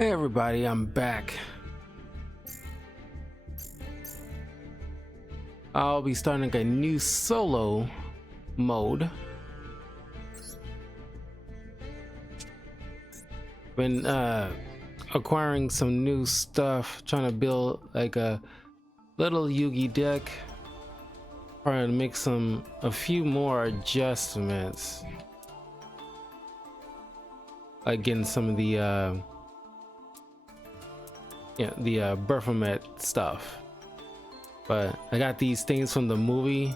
Hey everybody, I'm back. I'll be starting a new solo mode. Been acquiring some new stuff, trying to build like a little Yugi deck. Trying to make a few more adjustments. Like getting some of the Baphomet stuff. But I got these things from the movie,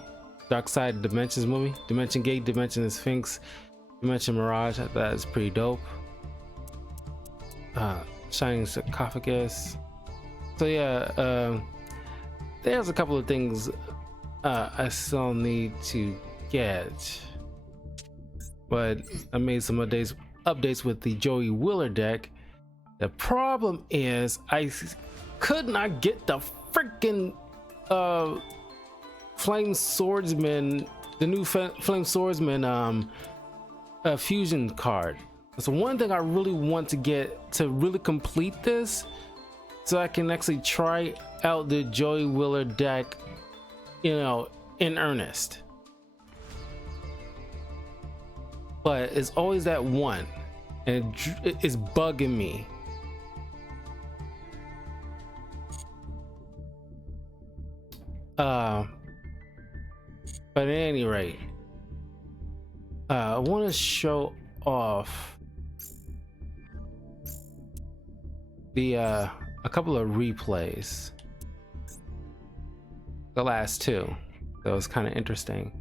Dark Side Dimensions movie. Dimension Gate, Dimension Sphinx, Dimension Mirage. I thought that was pretty dope. Shining Sarcophagus. So yeah, there's a couple of things I still need to get. But I made some updates with the Joey Wheeler deck. The problem is I could not get the freaking Flame Swordsman, the new Flame Swordsman fusion card. That's the one thing I really want to get to really complete this, so I can actually try out the Joey Wheeler deck, in earnest. But it's always that one, and it's bugging me. But at any rate, I want to show off a couple of replays. The last two, that was kind of interesting.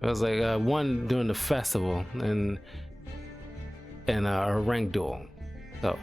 It was like one during the festival and a rank duel. So.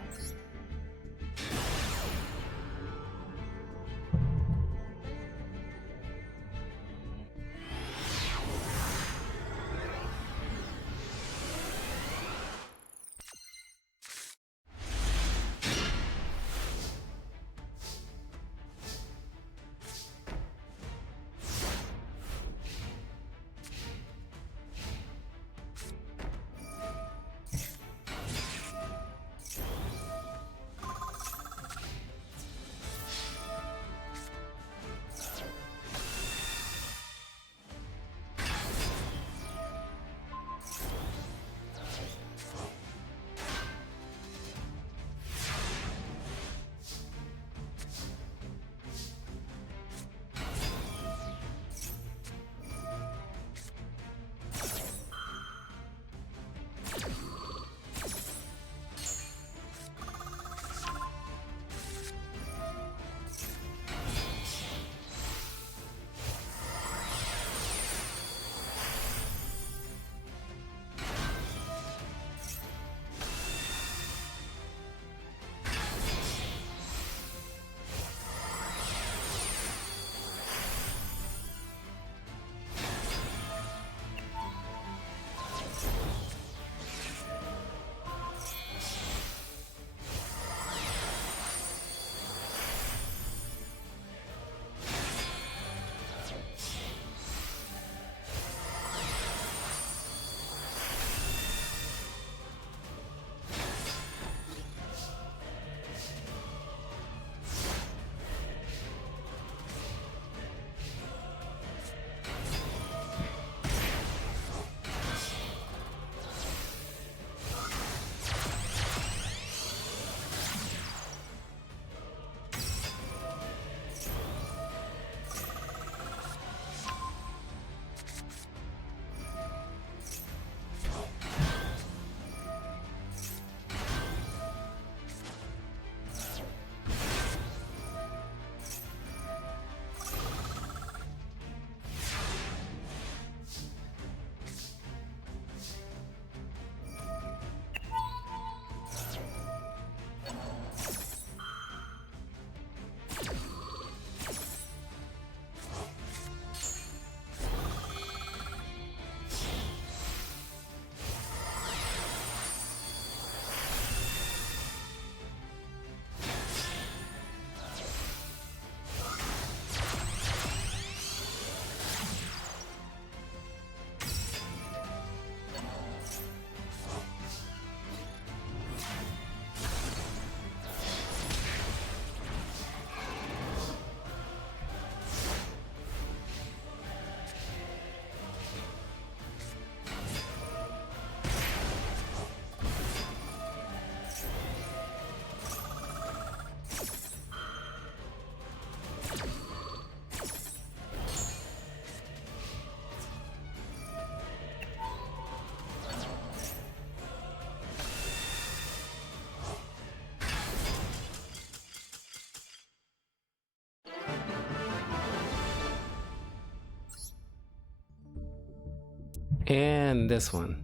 And this one.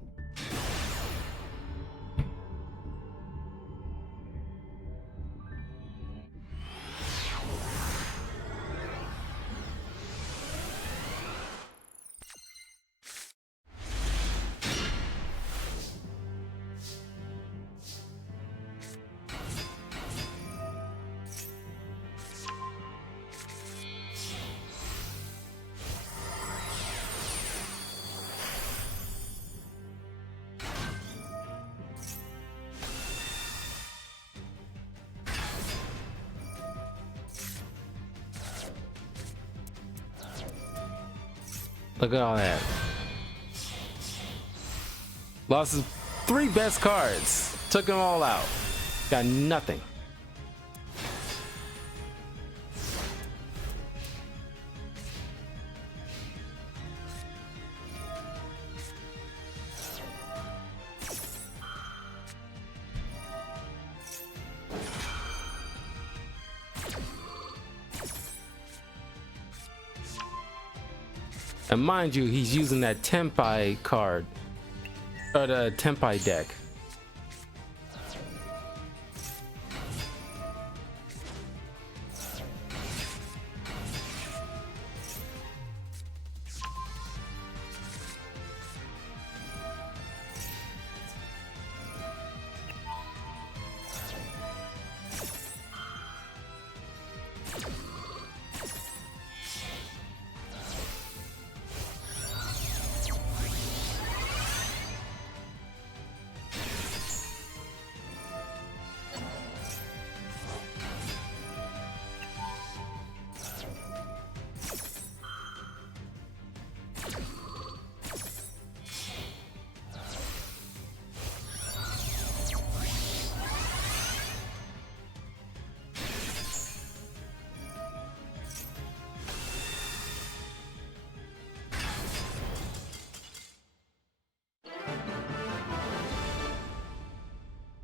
Look at all that. Lost his 3 best cards. Took them all out. Got nothing. And mind you, he's using that Tempai card, or the Tempai deck.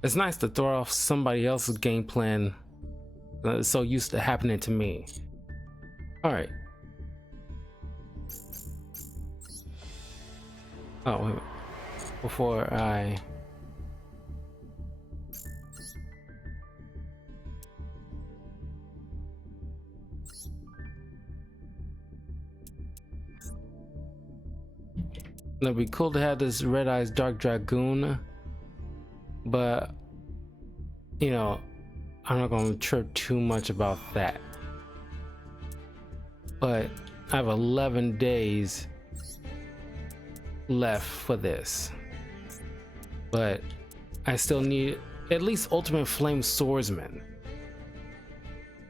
It's nice to throw off somebody else's game plan. It's so used to happening to me. All right. Oh, wait a minute. Before I... It'd be cool to have this Red Eyes Dark Dragoon, but you know, I'm not gonna chirp too much about that. But I have 11 days left for this, but I still need at least Ultimate Flame Swordsman.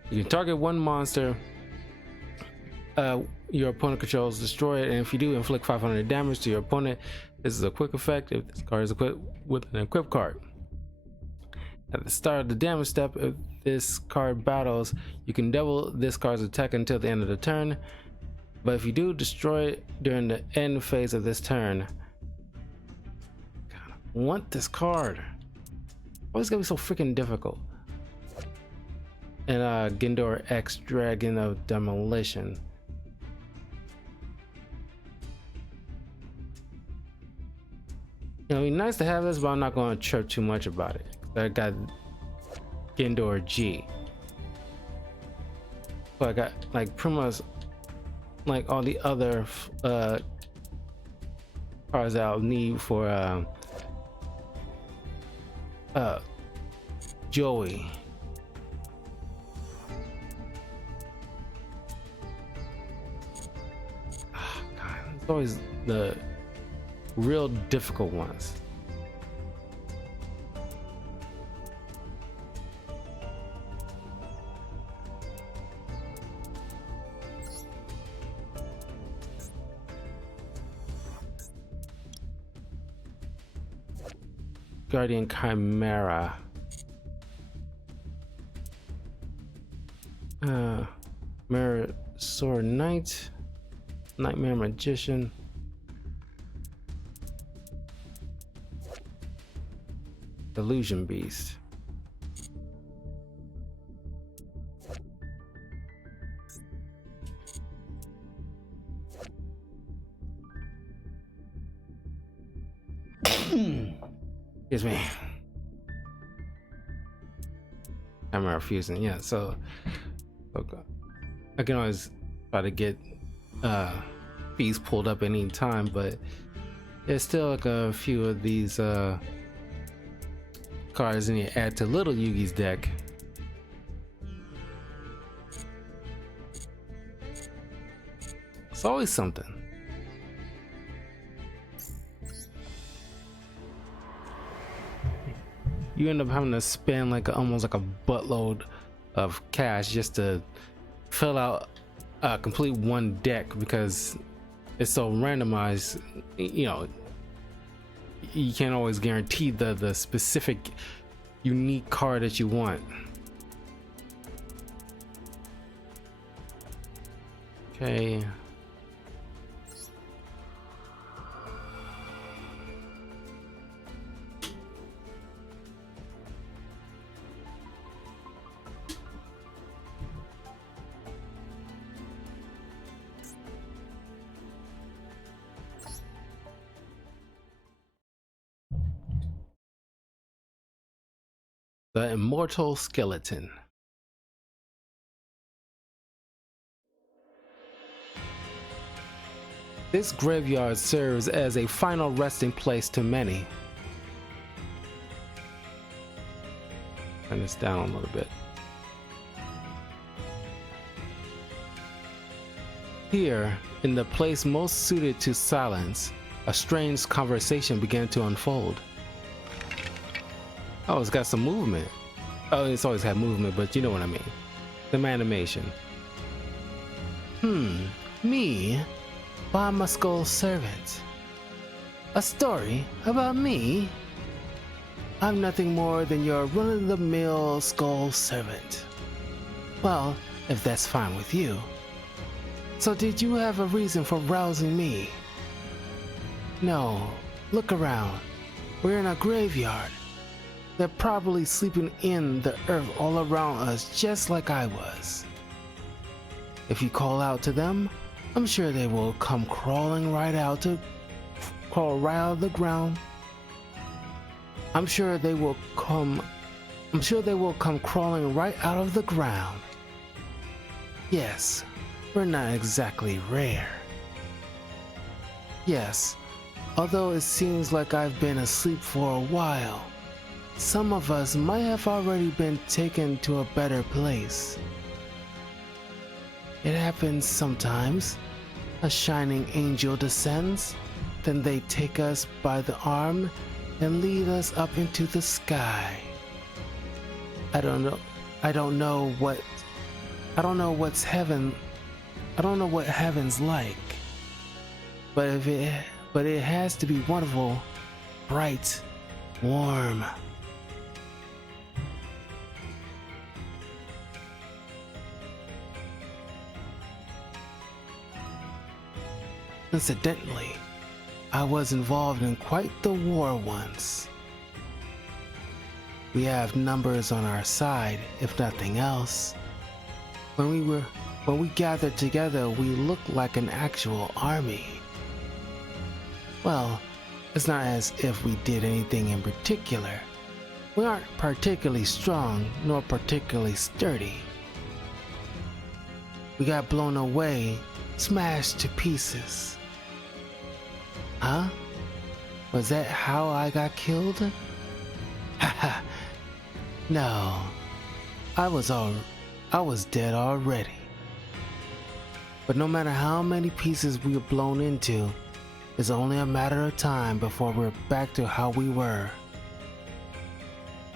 You can target one monster your opponent controls, destroy it, and if you do, inflict 500 damage to your opponent. This is a quick effect if this card is equipped with an equipped card. At the start of the damage step, if this card battles, you can double this card's attack until the end of the turn, but if you do, destroy it during the end phase of this turn. God, I want this card. Why is it gonna be so freaking difficult? And Gendor X, Dragon of Demolition. You know, it'd be nice to have this, but I'm not going to chirp too much about it. I got Gendor G. But I got like pretty much like all the other cards I'll need for Joey. Oh, God, it's always the real difficult ones. Guardian Chimera. Mirror Sword Knight. Nightmare Magician. Illusion Beast. Excuse me. Camera fusing. Yeah. So okay. I can always try to get fees pulled up any time, but there's still like a few of these cards I need to add to Little Yugi's deck. It's always something. You end up having to spend like almost like a buttload of cash just to fill out complete one deck because it's so randomized. You know, you can't always guarantee the specific unique card that you want. Okay. The Immortal Skeleton. This graveyard serves as a final resting place to many. Turn this down a little bit. Here, in the place most suited to silence, a strange conversation began to unfold. Oh, it's got some movement. Oh, it's always had movement, but you know what I mean. Some animation. Me? Why I'm a skull servant? A story about me? I'm nothing more than your run-of-the-mill skull servant. Well, if that's fine with you. So did you have a reason for rousing me? No. Look around. We're in a graveyard. They're probably sleeping in the earth all around us just like I was. If you call out to them, I'm sure they will come crawling right out of the ground. I'm sure they will come crawling right out of the ground. Yes, we're not exactly rare. Yes, although it seems like I've been asleep for a while, some of us might have already been taken to a better place. It happens sometimes. A shining angel descends, then they take us by the arm and lead us up into the sky. I don't know what heaven's like. But it has to be wonderful, bright, warm. Incidentally, I was involved in quite the war once. We have numbers on our side, if nothing else. When we gathered together, we looked like an actual army. Well, it's not as if we did anything in particular. We aren't particularly strong, nor particularly sturdy. We got blown away, smashed to pieces. Huh? Was that how I got killed? Haha. No. I was dead already. But no matter how many pieces we were blown into, it's only a matter of time before we're back to how we were.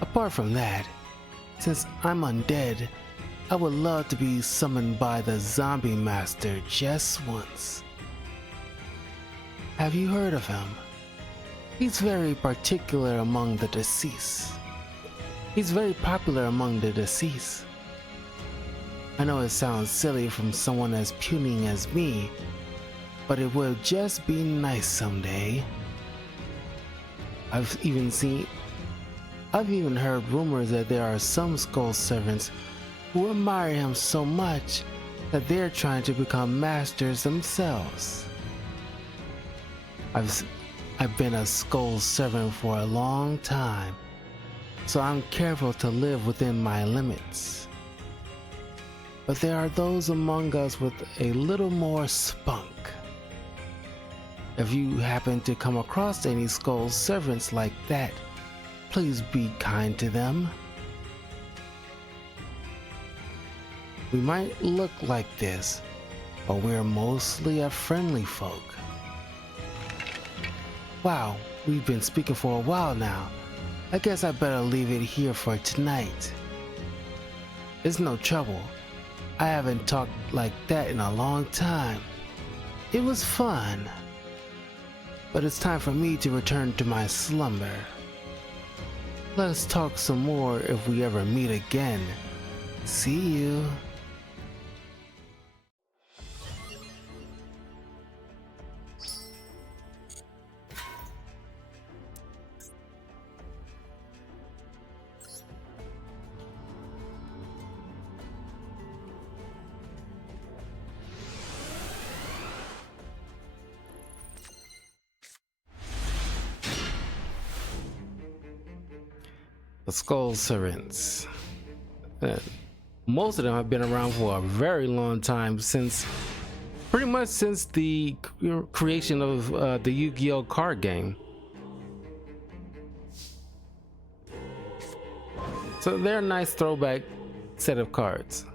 Apart from that, since I'm undead, I would love to be summoned by the zombie master just once. Have you heard of him? He's very particular among the deceased. He's very popular among the deceased. I know it sounds silly from someone as puny as me, but it will just be nice someday. I've even heard rumors that there are some skull servants who admire him so much that they're trying to become masters themselves. I've been a skull servant for a long time, so I'm careful to live within my limits. But there are those among us with a little more spunk. If you happen to come across any skull servants like that, please be kind to them. We might look like this, but we're mostly a friendly folk. Wow, we've been speaking for a while now. I guess I better leave it here for tonight. It's no trouble. I haven't talked like that in a long time. It was fun. But it's time for me to return to my slumber. Let us talk some more if we ever meet again. See you. The skull servants. Most of them have been around for a very long time, pretty much since the creation of the Yu-Gi-Oh card game. So they're a nice throwback set of cards.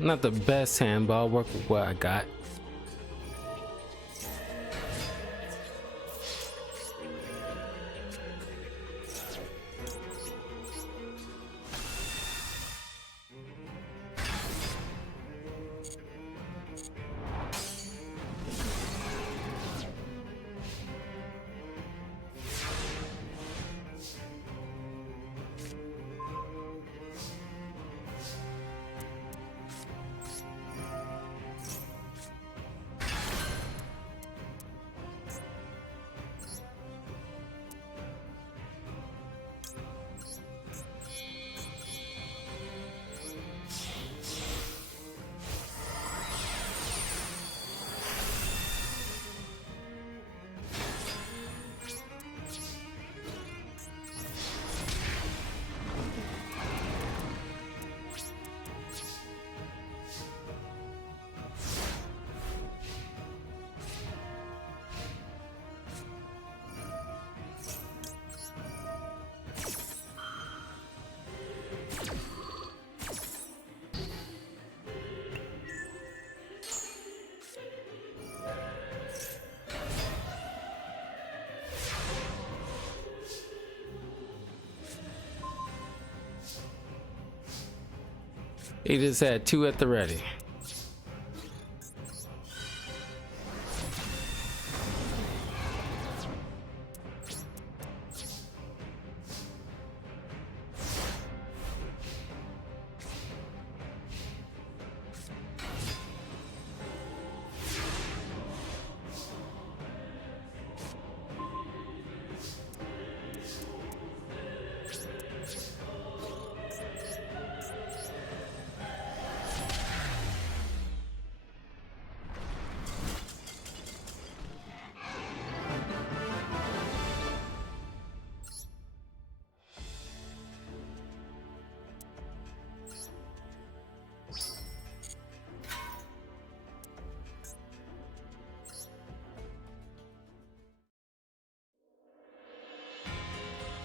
Not the best hand, but I'll work with what I got. He just had 2 at the ready.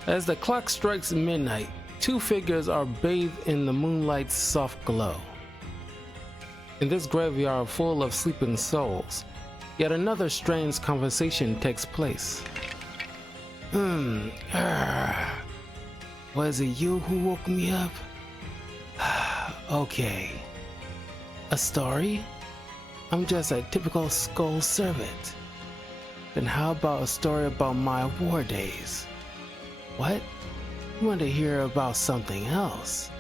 As the clock strikes midnight, 2 figures are bathed in the moonlight's soft glow. In this graveyard full of sleeping souls, yet another strange conversation takes place. Was it you who woke me up? Okay. A story? I'm just a typical skull servant. Then how about a story about my war days? What? You want to hear about something else?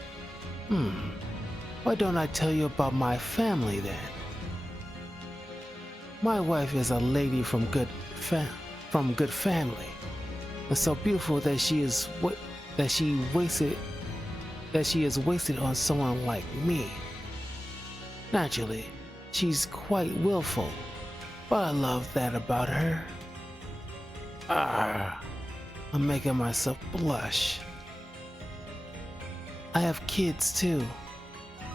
Why don't I tell you about my family then? My wife is a lady from good family, and so beautiful that she is wasted on someone like me. Naturally, she's quite willful, but I love that about her. I'm making myself blush. I have kids too.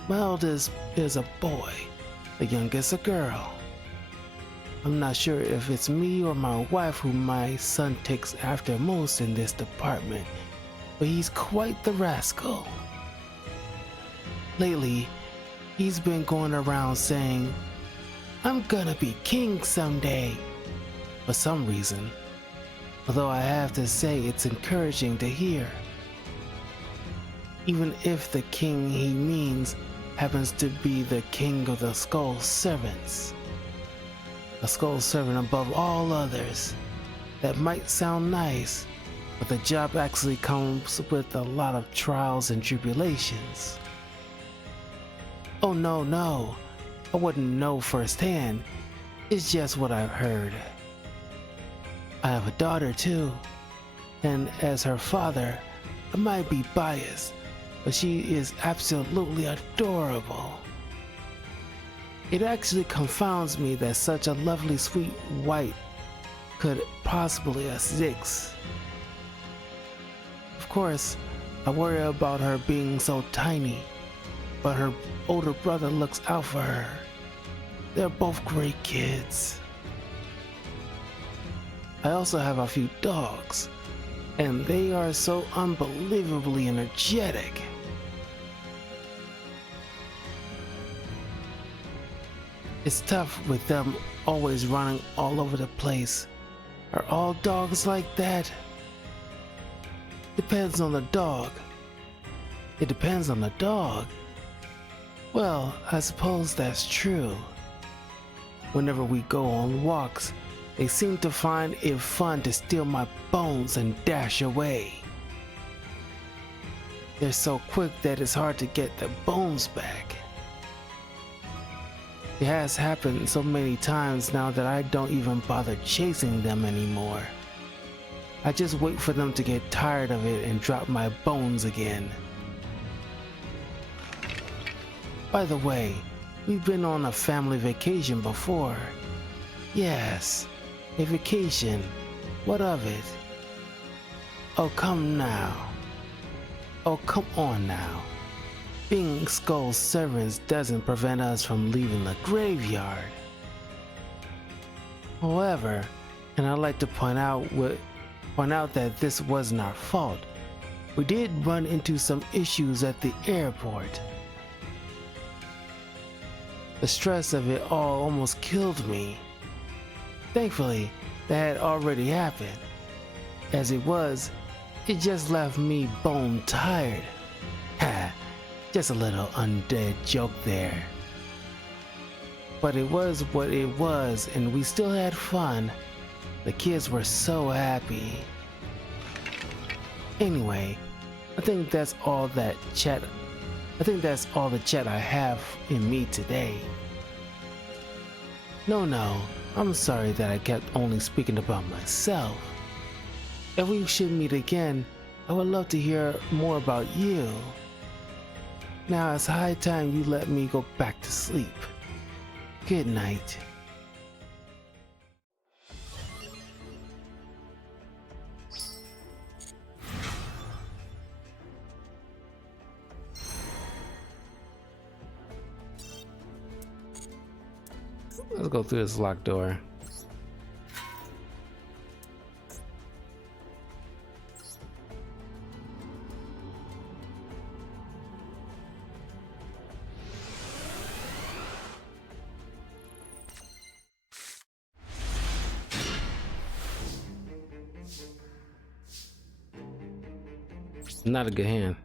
My eldest is a boy, the youngest a girl. I'm not sure if it's me or my wife who my son takes after most in this department, but he's quite the rascal. Lately, he's been going around saying, "I'm gonna be king someday," for some reason. Although I have to say it's encouraging to hear. Even if the king he means happens to be the king of the skull servants. A skull servant above all others. That might sound nice, but the job actually comes with a lot of trials and tribulations. Oh no, I wouldn't know firsthand. It's just what I've heard. I have a daughter too, and as her father, I might be biased, but she is absolutely adorable. It actually confounds me that such a lovely sweet white could possibly a 6. Of course, I worry about her being so tiny, but her older brother looks out for her. They're both great kids. I also have a few dogs, and they are so unbelievably energetic. It's tough with them always running all over the place. Are all dogs like that? Depends on the dog. It depends on the dog. Well, I suppose that's true. Whenever we go on walks, they seem to find it fun to steal my bones and dash away. They're so quick that it's hard to get the bones back. It has happened so many times now that I don't even bother chasing them anymore. I just wait for them to get tired of it and drop my bones again. By the way, we've been on a family vacation before. Yes, a vacation. What of it? Oh, come now. Oh, come on now. Being Skull's servants doesn't prevent us from leaving the graveyard. However, and I'd like to point out that this wasn't our fault. We did run into some issues at the airport. The stress of it all almost killed me. Thankfully, that had already happened. As it was, it just left me bone tired. Ha, just a little undead joke there. But it was what it was, and we still had fun. The kids were so happy. Anyway, I think that's all the chat I have in me today. No, I'm sorry that I kept only speaking about myself. If we should meet again, I would love to hear more about you. Now it's high time you let me go back to sleep. Good night. Let's go through this locked door. Not a good hand.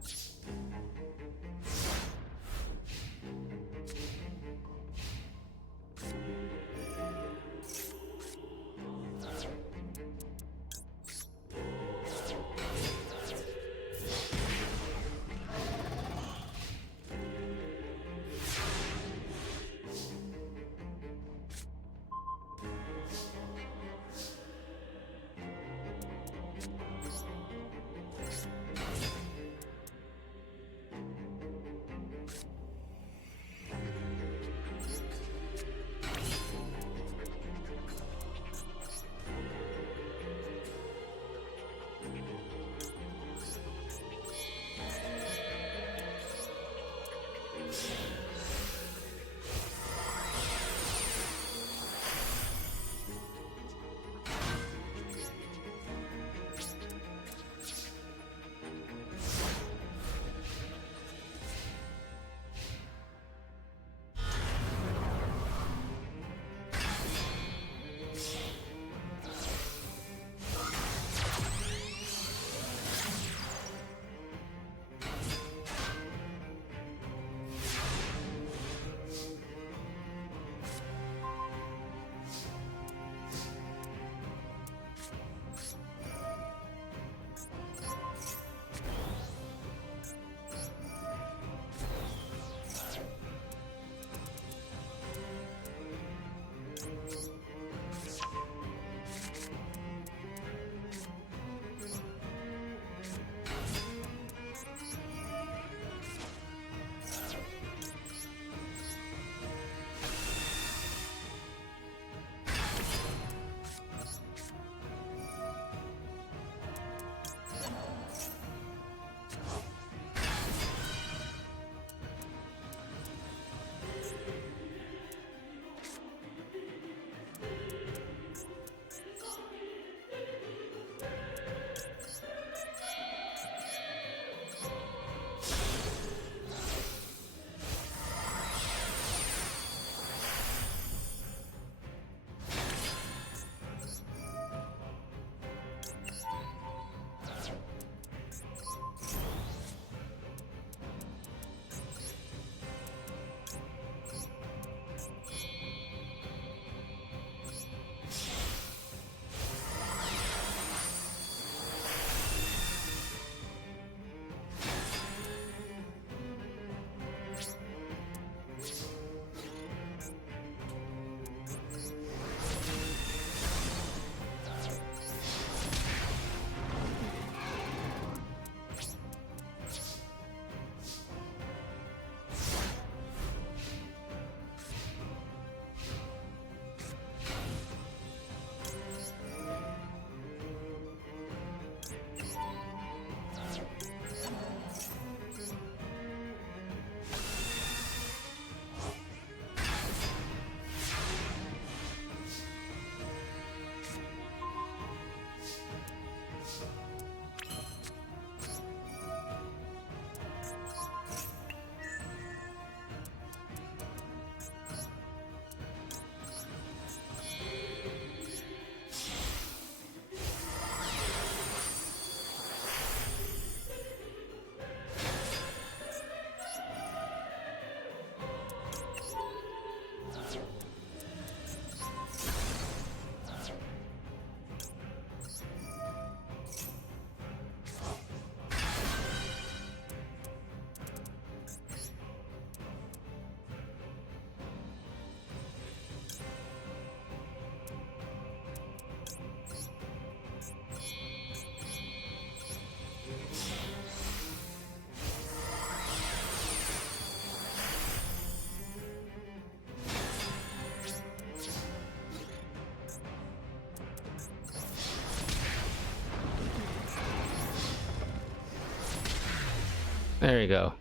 There you go.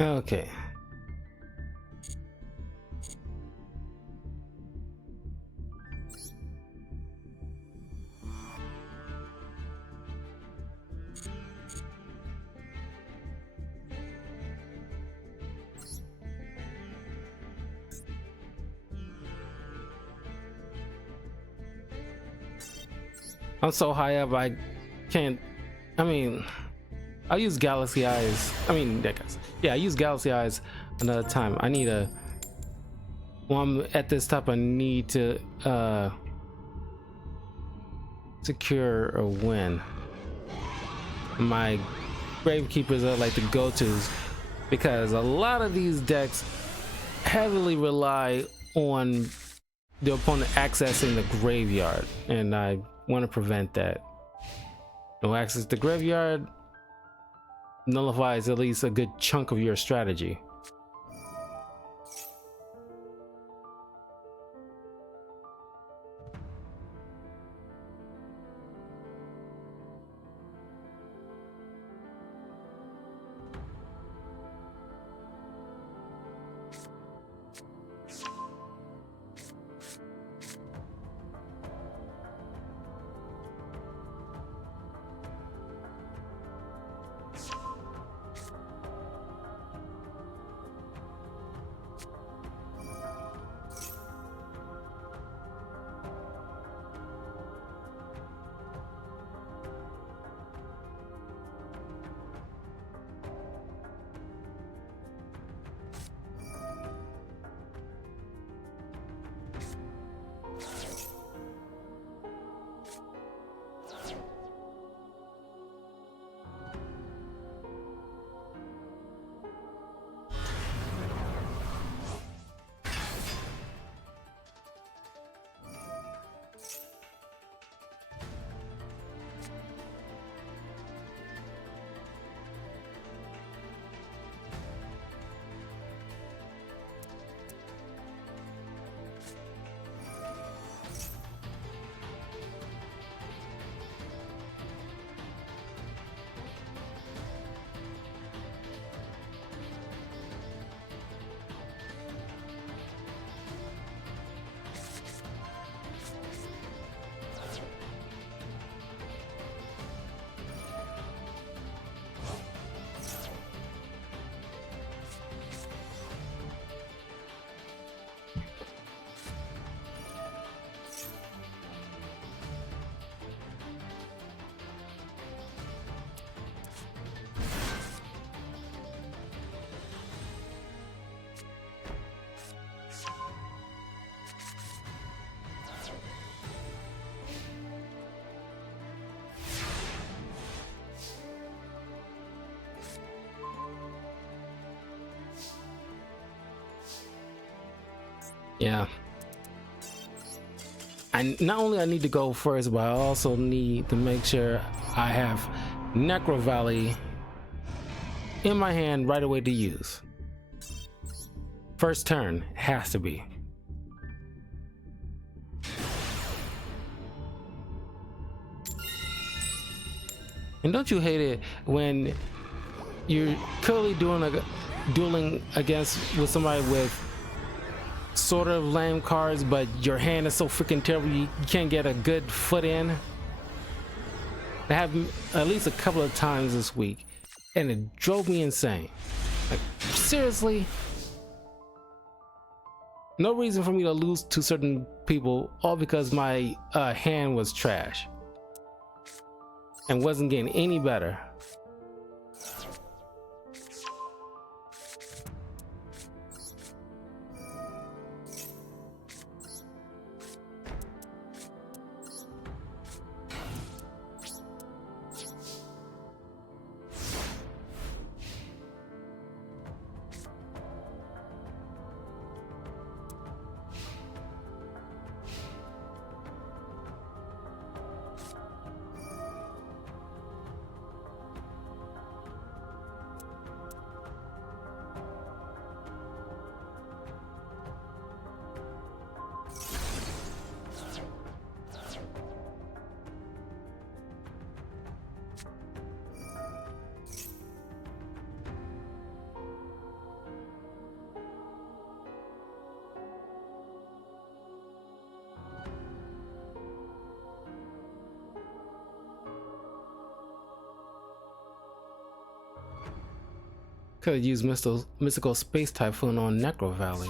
Okay. I'm so high up I can't. I mean, I'll use Galaxy Eyes. I mean, yeah, I use Galaxy Eyes another time. I need a. Well, I'm at this top. I need to secure a win. My Gravekeepers are like the go-tos because a lot of these decks heavily rely on the opponent accessing the graveyard, and I want to prevent that. No access to graveyard nullifies at least a good chunk of your strategy. Yeah. I not only I need to go first, but I also need to make sure I have Necro Valley in my hand right away to use. First turn has to be. And don't you hate it when you're clearly dueling against with somebody with sort of lame cards, but your hand is so freaking terrible you can't get a good foot in? I have at least a couple of times this week, and it drove me insane. Like, seriously? No reason for me to lose to certain people, all because my hand was trash and wasn't getting any better. Could have used mystical space typhoon on Necro Valley.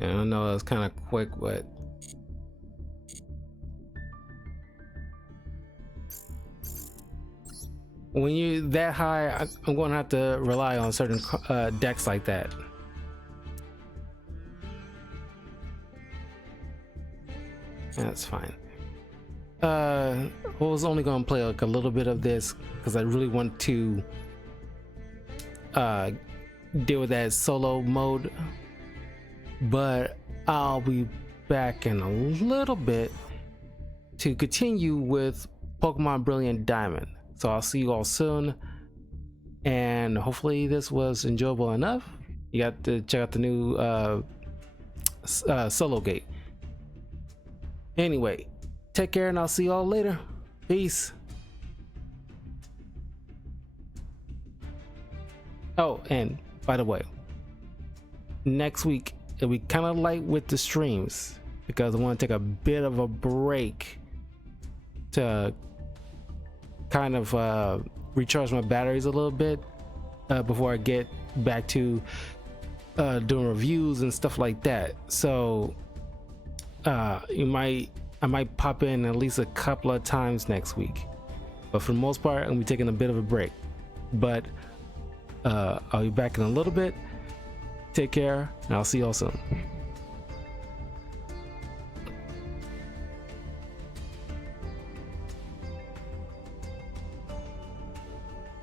I know it was kind of quick, but when you're that high, I'm going to have to rely on certain decks like that. That's fine. I was only going to play like a little bit of this because I really want to deal with that solo mode, but I'll be back in a little bit to continue with Pokemon Brilliant Diamond. So I'll see you all soon, and hopefully this was enjoyable enough. You got to check out the new solo gate. Anyway, take care and I'll see you all later. Peace. Oh, and by the way, next week it'll be kind of light with the streams because I want to take a bit of a break to kind of recharge my batteries a little bit before I get back to doing reviews and stuff like that. So I might pop in at least a couple of times next week, but for the most part I'm gonna be taking a bit of a break. But I'll be back in a little bit. Take care and I'll see y'all soon.